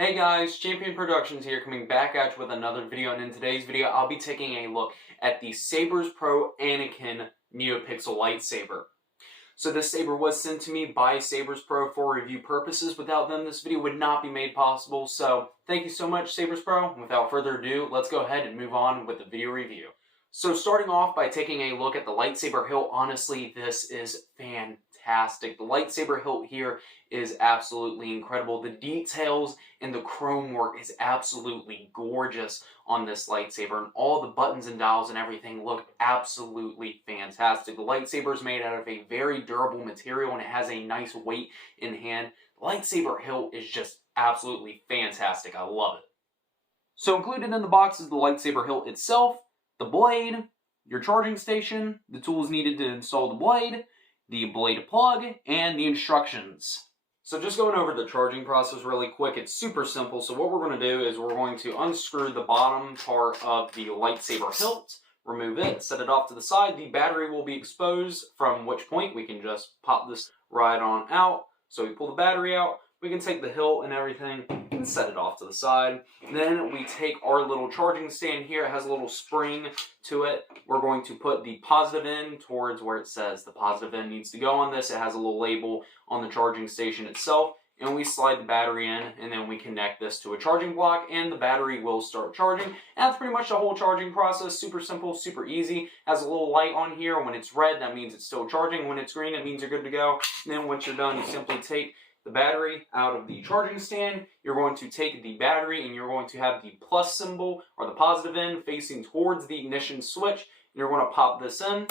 Hey guys, Champion Productions here, coming back at you with another video, and in today's video I'll be taking a look at the Saberspro ANAKIN neopixel lightsaber. So this saber was sent to me by Saberspro for review purposes. Without them, this video would not be made possible, so thank you so much, Saberspro. Without further ado, let's go ahead and move on with the video review. So starting off by taking a look at the lightsaber hilt, honestly, this is fantastic. The lightsaber hilt here is absolutely incredible. The details and the chrome work is absolutely gorgeous on this lightsaber, and all the buttons and dials and everything look absolutely fantastic. The lightsaber is made out of a very durable material, and it has a nice weight in hand. The lightsaber hilt is just absolutely fantastic. I love it. So included in the box is the lightsaber hilt itself, the blade, your charging station, the tools needed to install the blade plug, and the instructions. So just going over the charging process really quick, it's super simple. So what we're going to do is we're going to unscrew the bottom part of the lightsaber hilt, remove it, set it off to the side. The battery will be exposed, from which point we can just pop this right on out. So we pull the battery out, we can take the hilt and everything and set it off to the side. Then we take our little charging stand here. It has a little spring to it. We're going to put the positive end towards where it says the positive end needs to go on this. It has a little label on the charging station itself. And we slide the battery in, and then we connect this to a charging block, and the battery will start charging. And that's pretty much the whole charging process. Super simple, super easy. Has a little light on here. When it's red, that means it's still charging. When it's green, it means you're good to go. And then once you're done, you simply take the battery out of the charging stand. You're going to take the battery and you're going to have the plus symbol, or the positive end, facing towards the ignition switch. And you're going to pop this in,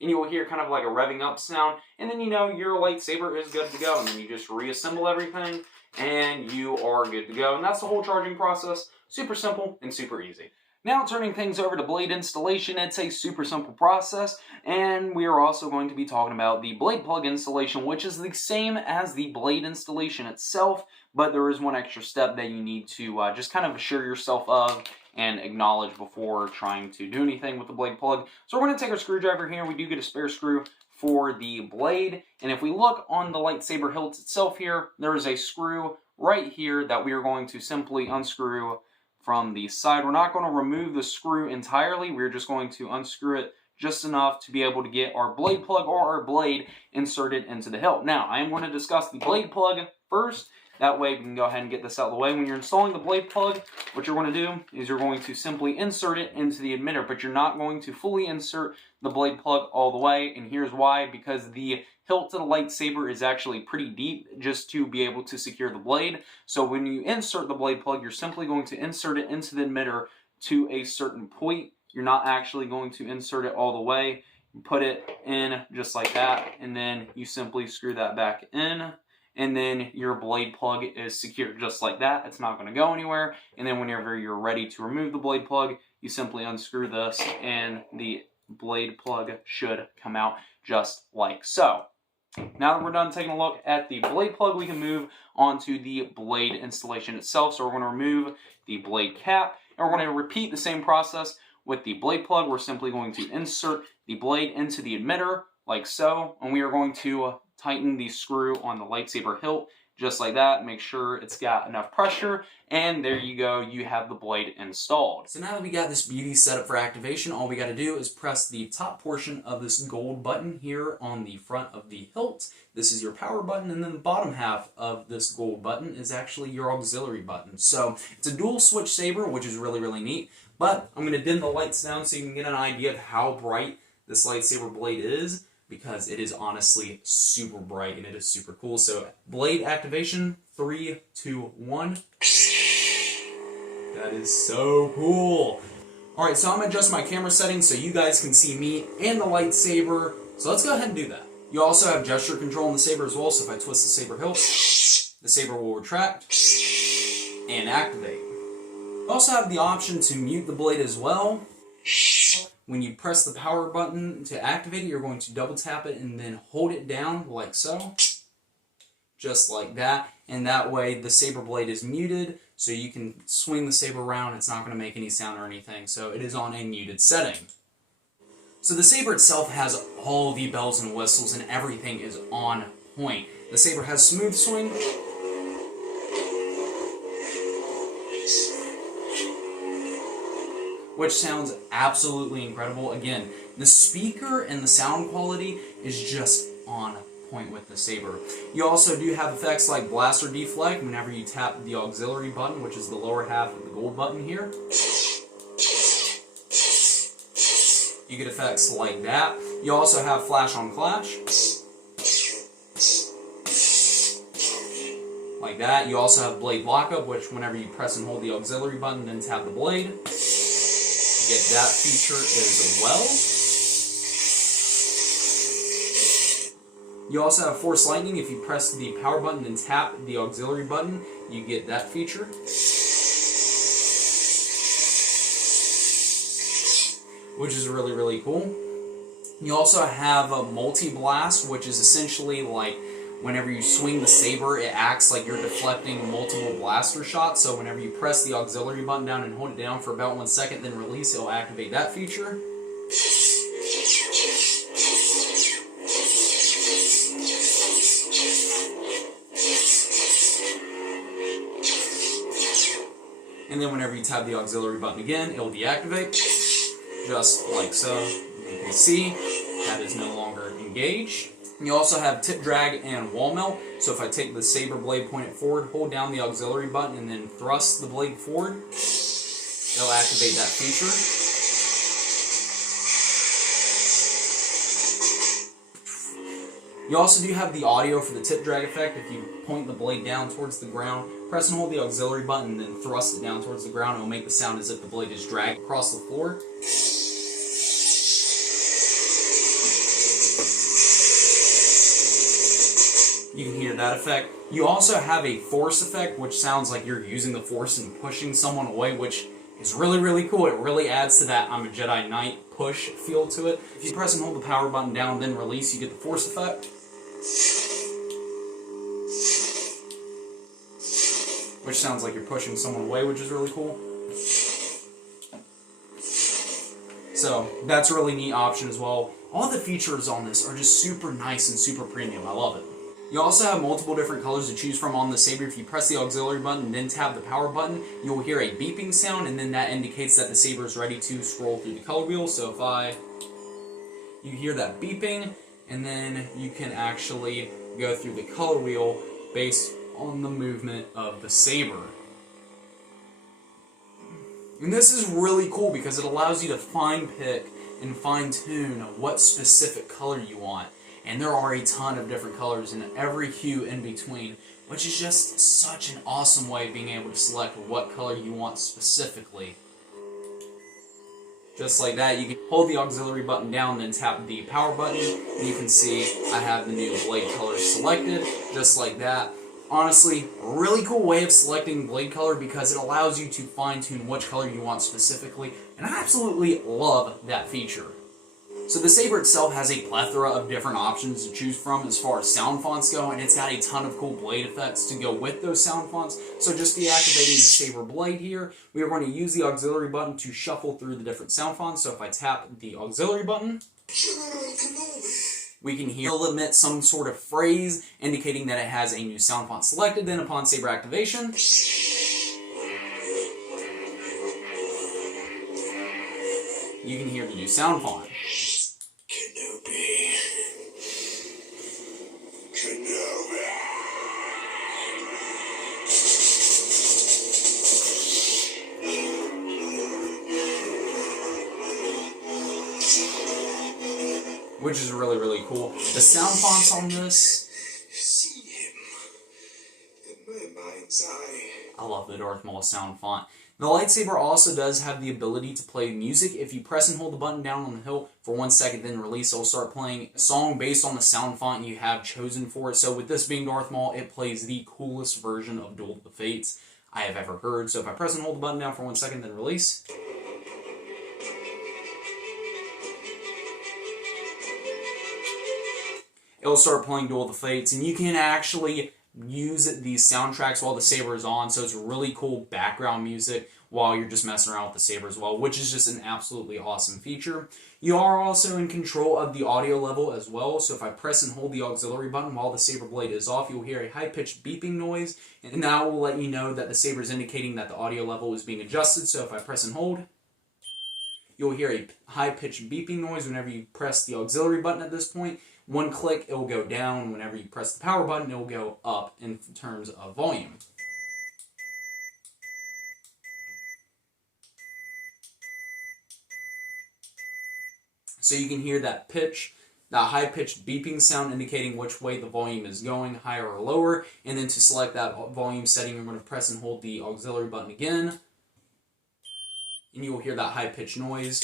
and you will hear kind of like a revving up sound, and then you know your lightsaber is good to go. And then you just reassemble everything and you are good to go. And that's the whole charging process. Super simple and super easy. Now turning things over to blade installation, it's a super simple process, and we are also going to be talking about the blade plug installation, which is the same as the blade installation itself, but there is one extra step that you need to just kind of assure yourself of and acknowledge before trying to do anything with the blade plug. So we're going to take our screwdriver here. We do get a spare screw for the blade, and if we look on the lightsaber hilt itself here, there is a screw right here that we are going to simply unscrew from the side. We're not going to remove the screw entirely. We're just going to unscrew it just enough to be able to get our blade plug or our blade inserted into the hilt. Now, I am going to discuss the blade plug first. That way we can go ahead and get this out of the way. When you're installing the blade plug, what you're going to do is you're going to simply insert it into the emitter, but you're not going to fully insert the blade plug all the way. And here's why: because the hilt to the lightsaber is actually pretty deep just to be able to secure the blade. So when you insert the blade plug, you're simply going to insert it into the emitter to a certain point. You're not actually going to insert it all the way. You put it in just like that, and then you simply screw that back in. And then your blade plug is secured just like that. It's not going to go anywhere. And then whenever you're ready to remove the blade plug, you simply unscrew this, and the blade plug should come out just like so. Now that we're done taking a look at the blade plug, we can move on to the blade installation itself. So we're going to remove the blade cap, and we're going to repeat the same process with the blade plug. We're simply going to insert the blade into the emitter like so, and we are going to tighten the screw on the lightsaber hilt just like that. Make sure it's got enough pressure, and there you go, you have the blade installed. So now that we got this beauty set up for activation, all we got to do is press the top portion of this gold button here on the front of the hilt. This is your power button, and then the bottom half of this gold button is actually your auxiliary button. So it's a dual switch saber, which is really, really neat. But I'm going to dim the lights down so you can get an idea of how bright this lightsaber blade is, because it is honestly super bright and it is super cool. So blade activation, 3, 2, 1. That is so cool. Alright, so I'm going to adjust my camera settings so you guys can see me and the lightsaber. So let's go ahead and do that. You also have gesture control in the saber as well, so if I twist the saber hilt, the saber will retract and activate. You also have the option to mute the blade as well. When you press the power button to activate it, you're going to double tap it and then hold it down like so. Just like that. And that way the saber blade is muted, so you can swing the saber around. It's not going to make any sound or anything. So it is on a muted setting. So the saber itself has all the bells and whistles, and everything is on point. The saber has smooth swing, which sounds absolutely incredible. Again, the speaker and the sound quality is just on point with the Saber. You also do have effects like blast or deflect whenever you tap the auxiliary button, which is the lower half of the gold button here. You get effects like that. You also have flash on clash. Like that. You also have blade lockup, which whenever you press and hold the auxiliary button, then tap the blade, you get that feature as well. You also have force lightning. If you press the power button and tap the auxiliary button, you get that feature. Which is really, really cool. You also have a multi-blast, which is essentially like whenever you swing the saber, it acts like you're deflecting multiple blaster shots. So whenever you press the auxiliary button down and hold it down for about 1 second, then release, it'll activate that feature. And then whenever you tap the auxiliary button again, it'll deactivate. Just like so. You can see that is no longer engaged. You also have tip drag and wall melt. So if I take the saber blade, point it forward, hold down the auxiliary button, and then thrust the blade forward, it'll activate that feature. You also do have the audio for the tip drag effect. If you point the blade down towards the ground, press and hold the auxiliary button, and then thrust it down towards the ground, it will make the sound as if the blade is dragged across the floor. You can hear that effect. You also have a force effect, which sounds like you're using the force and pushing someone away, which is really, really cool. It really adds to that I'm a Jedi Knight push feel to it. If you press and hold the power button down, then release, you get the force effect. Which sounds like you're pushing someone away, which is really cool. So that's a really neat option as well. All the features on this are just super nice and super premium. I love it. You also have multiple different colors to choose from on the Saber. If you press the auxiliary button and then tap the power button, you'll hear a beeping sound, and then that indicates that the Saber is ready to scroll through the color wheel. So if you hear that beeping, and then you can actually go through the color wheel based on the movement of the Saber. And this is really cool because it allows you to fine pick and fine tune what specific color you want. And there are a ton of different colors in every hue in between, which is just such an awesome way of being able to select what color you want specifically. Just like that, you can hold the auxiliary button down, then tap the power button, and you can see I have the new blade color selected, just like that. Honestly, really cool way of selecting blade color because it allows you to fine-tune which color you want specifically, and I absolutely love that feature. So the Saber itself has a plethora of different options to choose from as far as sound fonts go, and it's got a ton of cool blade effects to go with those sound fonts. So just deactivating the Saber blade here, we are going to use the auxiliary button to shuffle through the different sound fonts. So if I tap the auxiliary button, we can hear it'll emit some sort of phrase indicating that it has a new sound font selected. Then upon Saber activation, you can hear the new sound font. Which is really, really cool. The sound fonts on this, see him in my mind's eye. I love the Darth Maul sound font. The lightsaber also does have the ability to play music. If you press and hold the button down on the hilt for 1 second, then release, it'll start playing a song based on the sound font you have chosen for it. So with this being Darth Maul, it plays the coolest version of Duel of the Fates I have ever heard. So if I press and hold the button down for 1 second, then release, it'll start playing Duel of the Fates, and you can actually use these soundtracks while the Saber is on, so it's really cool background music while you're just messing around with the Saber as well, which is just an absolutely awesome feature. You are also in control of the audio level as well, so if I press and hold the auxiliary button while the Saber blade is off, you'll hear a high-pitched beeping noise, and that will let you know that the Saber is indicating that the audio level is being adjusted. So if I press and hold, you'll hear a high-pitched beeping noise whenever you press the auxiliary button at this point. One click, it will go down. Whenever you press the power button, it will go up in terms of volume. So you can hear that pitch, that high-pitched beeping sound indicating which way the volume is going, higher or lower. And then to select that volume setting, you're going to press and hold the auxiliary button again. And you will hear that high-pitched noise.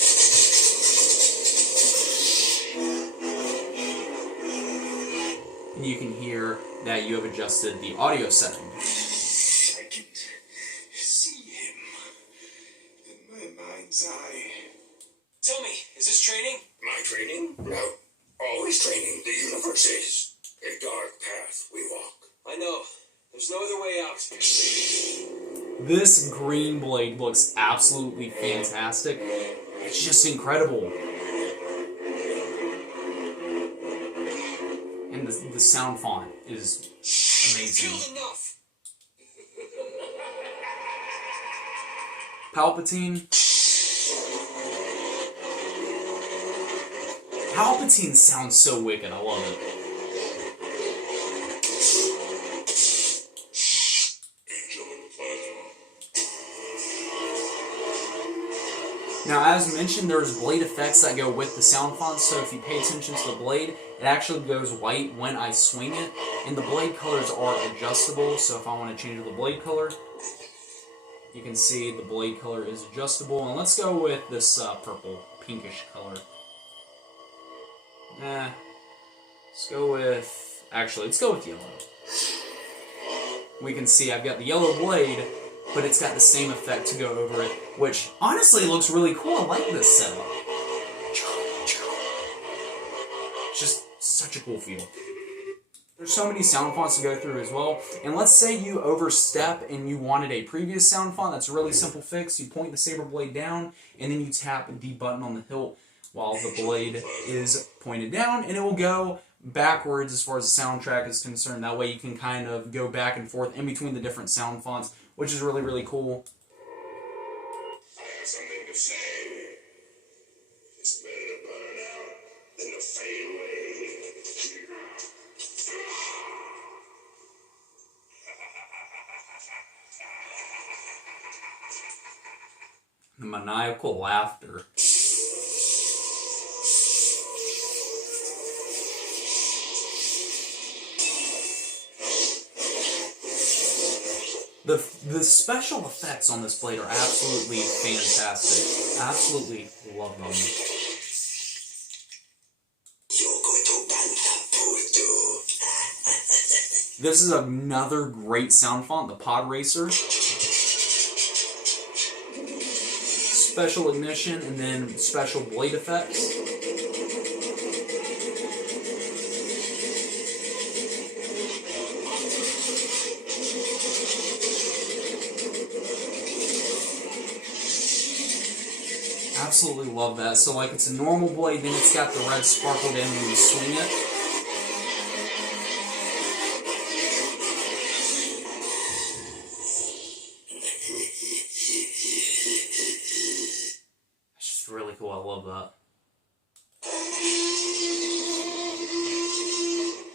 And you can hear that you have adjusted the audio setting. I can see him in my mind's eye. Tell me, is this training? My training? No. Always training. The universe is a dark path we walk. I know. There's no other way out. This green blade looks absolutely fantastic. It's just incredible. And the sound font is amazing. Killed enough. Palpatine. Palpatine sounds so wicked. I love it. Now, as mentioned, there's blade effects that go with the sound font, so if you pay attention to the blade, it actually goes white when I swing it, and the blade colors are adjustable, so if I want to change the blade color, you can see the blade color is adjustable, and let's go with this purple, pinkish color. Let's go with, actually, let's go with yellow. We can see I've got the yellow blade, but it's got the same effect to go over it, which honestly looks really cool. I like this setup. It's just such a cool feel. There's so many sound fonts to go through as well, and let's say you overstep and you wanted a previous sound font. That's a really simple fix. You point the saber blade down, and then you tap the button on the hilt while the blade is pointed down, and it will go backwards as far as the soundtrack is concerned. That way you can kind of go back and forth in between the different sound fonts, which is really, really cool. I have something to say. It's better to burn out than to fade away. The maniacal laughter. The special effects on this blade are absolutely fantastic. Absolutely love them. This is another great sound font, the Pod Racer. Special ignition and then special blade effects. Absolutely love that. So like it's a normal blade, then it's got the red sparkled in when you swing it. It's just really cool. I love that.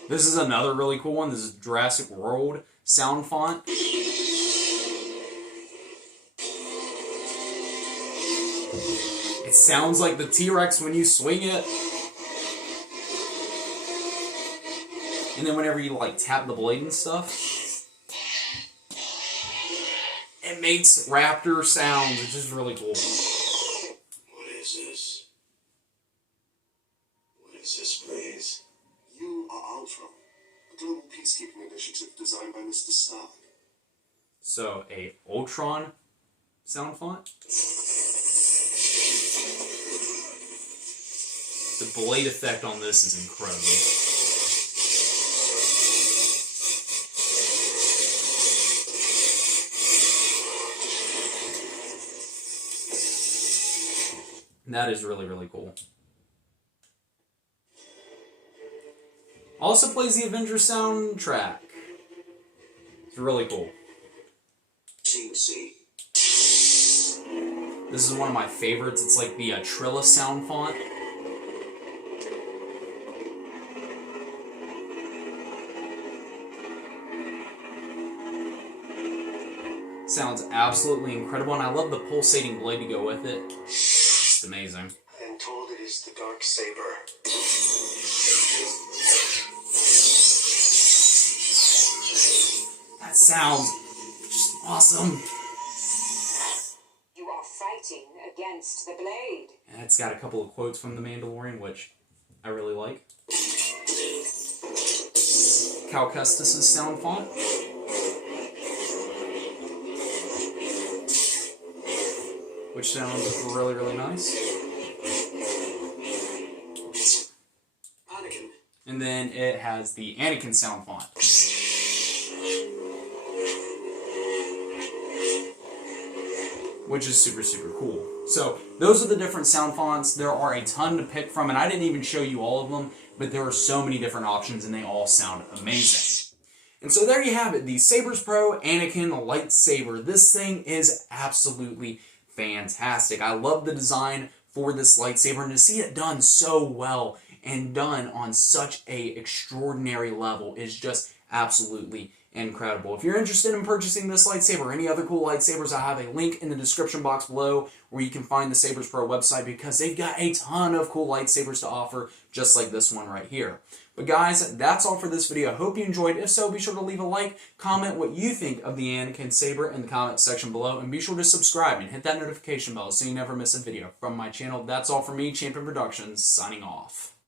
This is another really cool one. This is Jurassic World sound font. It sounds like the T-Rex when you swing it. And then whenever you like tap the blade and stuff, it makes raptor sounds. It's just really cool. What is this? What is this place? You are Ultra, a global peacekeeping initiative designed by Mr. Stark. So, a Ultron sound font. The blade effect on this is incredible. And that is really, really cool. Also plays the Avengers soundtrack. It's really cool. Team C. This is one of my favorites. It's like the Trilla sound font. Sounds absolutely incredible, and I love the pulsating blade to go with it. It's amazing. I am told it is the dark saber. That sounds just awesome. You are fighting against the blade. And it's got a couple of quotes from The Mandalorian, which I really like. Cal Kestis' sound font. Which sounds really, really nice. Anakin. And then it has the Anakin sound font. Which is super, super cool. So, those are the different sound fonts. There are a ton to pick from, and I didn't even show you all of them, but there are so many different options, and they all sound amazing. And so there you have it, the Saberspro Anakin lightsaber. This thing is absolutely fantastic. I love the design for this lightsaber, and to see it done so well and done on such a extraordinary level is just absolutely incredible. If you're interested in purchasing this lightsaber or any other cool lightsabers, I have a link in the description box below where you can find the Saberspro website, because they've got a ton of cool lightsabers to offer, just like this one right here. But guys, that's all for this video. I hope you enjoyed. If so, be sure to leave a like, comment what you think of the Anakin saber in the comment section below, and be sure to subscribe and hit that notification bell so you never miss a video from my channel. That's all from me, Champion Productions, signing off.